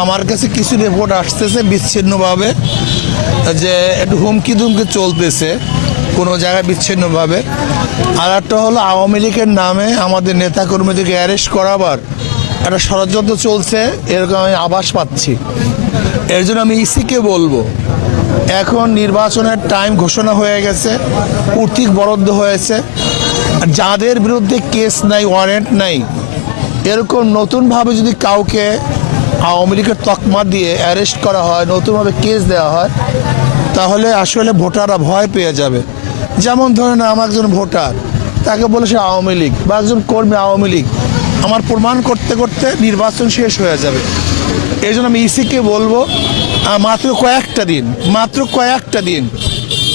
আমার কাছে কিছু রিপোর্ট আসতেছে বিচ্ছিন্নভাবে যে একটু হুমকি দুমকি চলতেছে কোনো জায়গায় বিচ্ছিন্নভাবে। আর একটা হলো আওয়ামী লীগের নামে আমাদের নেতাকর্মীদেরকে অ্যারেস্ট করাবার একটা ষড়যন্ত্র চলছে, এরকম আমি আভাস পাচ্ছি। এর জন্য আমি ইসিকে বলবো, এখন নির্বাচনের টাইম ঘোষণা হয়ে গেছে, কর্তৃক বরাদ্দ হয়েছে, যাদের বিরুদ্ধে কেস নাই, ওয়ারেন্ট নাই, এরকম নতুনভাবে যদি কাউকে আওয়ামী লীগের তকমা দিয়ে অ্যারেস্ট করা হয়, নতুনভাবে কেস দেওয়া হয়, তাহলে আসলে ভোটাররা ভয় পেয়ে যাবে। যেমন ধরেন আমার একজন ভোটার, তাকে বলে সে আওয়ামী লীগ, বা একজন কর্মী আওয়ামী লীগ, আমার প্রমাণ করতে করতে নির্বাচন শেষ হয়ে যাবে। এই জন্য আমি ইসিকে বলবো, মাত্র কয়েকটা দিন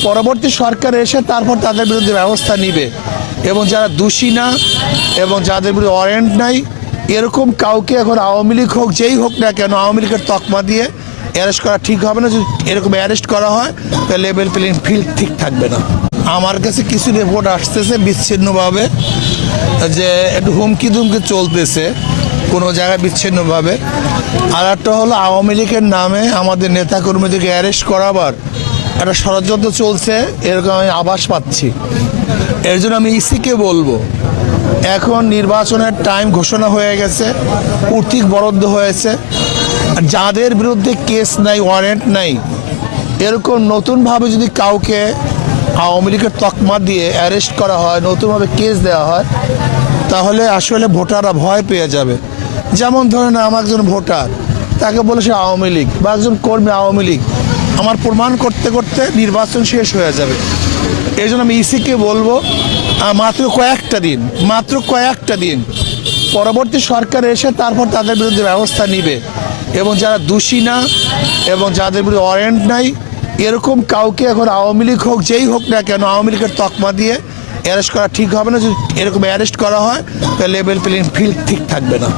পরবর্তী সরকার এসে তারপর তাদের বিরুদ্ধে ব্যবস্থা নিবে, এবং যারা দোষী না এবং যাদের বিরুদ্ধে ওয়ারেন্ট নাই, এরকম কাউকে এখন আওয়ামী লীগ হোক যেই হোক না কেন, আওয়ামী লীগের তকমা দিয়ে অ্যারেস্ট করা ঠিক হবে না। যদি এরকম অ্যারেস্ট করা হয় তাহলে লেভেল প্লেইং ফিল্ড ঠিক থাকবে না। আমার কাছে কিছু রিপোর্ট আসতেছে বিচ্ছিন্নভাবে যে একটু হুমকি দুমকি চলতেছে কোনো জায়গায় বিচ্ছিন্নভাবে। আর একটা হলো আওয়ামী লীগের নামে আমাদের নেতাকর্মীদেরকে অ্যারেস্ট করাবার একটা ষড়যন্ত্র চলছে, এরকম আমি আভাস পাচ্ছি। এর জন্য আমি ইসিকে বলবো, এখন নির্বাচনের টাইম ঘোষণা হয়ে গেছে, কর্তৃক বরাদ্দ হয়েছে, যাদের বিরুদ্ধে কেস নাই, ওয়ারেন্ট নাই, এরকম নতুনভাবে যদি কাউকে আওয়ামী লীগের তকমা দিয়ে অ্যারেস্ট করা হয়, নতুনভাবে কেস দেওয়া হয়, তাহলে আসলে ভোটাররা ভয় পেয়ে যাবে। যেমন ধরেন আমার একজন ভোটার, তাকে বলে সে আওয়ামী লীগ, বা একজন কর্মী আওয়ামী লীগ, আমার প্রমাণ করতে করতে নির্বাচন শেষ হয়ে যাবে। এই জন্য আমি ইসিকে বলবো, মাত্র কয়েকটা দিন পরবর্তী সরকার এসে তারপর তাদের বিরুদ্ধে ব্যবস্থা নিবে, এবং যারা দোষী না এবং যাদের বিরুদ্ধে ওয়ারেন্ট নাই, এরকম কাউকে এখন আওয়ামী লীগ হোক যেই হোক না কেন, আওয়ামী লীগের তকমা দিয়ে অ্যারেস্ট করা ঠিক হবে না। যদি এরকম অ্যারেস্ট করা হয় তাহলে লেভেল প্লেইং ফিল্ড ঠিক থাকবে না।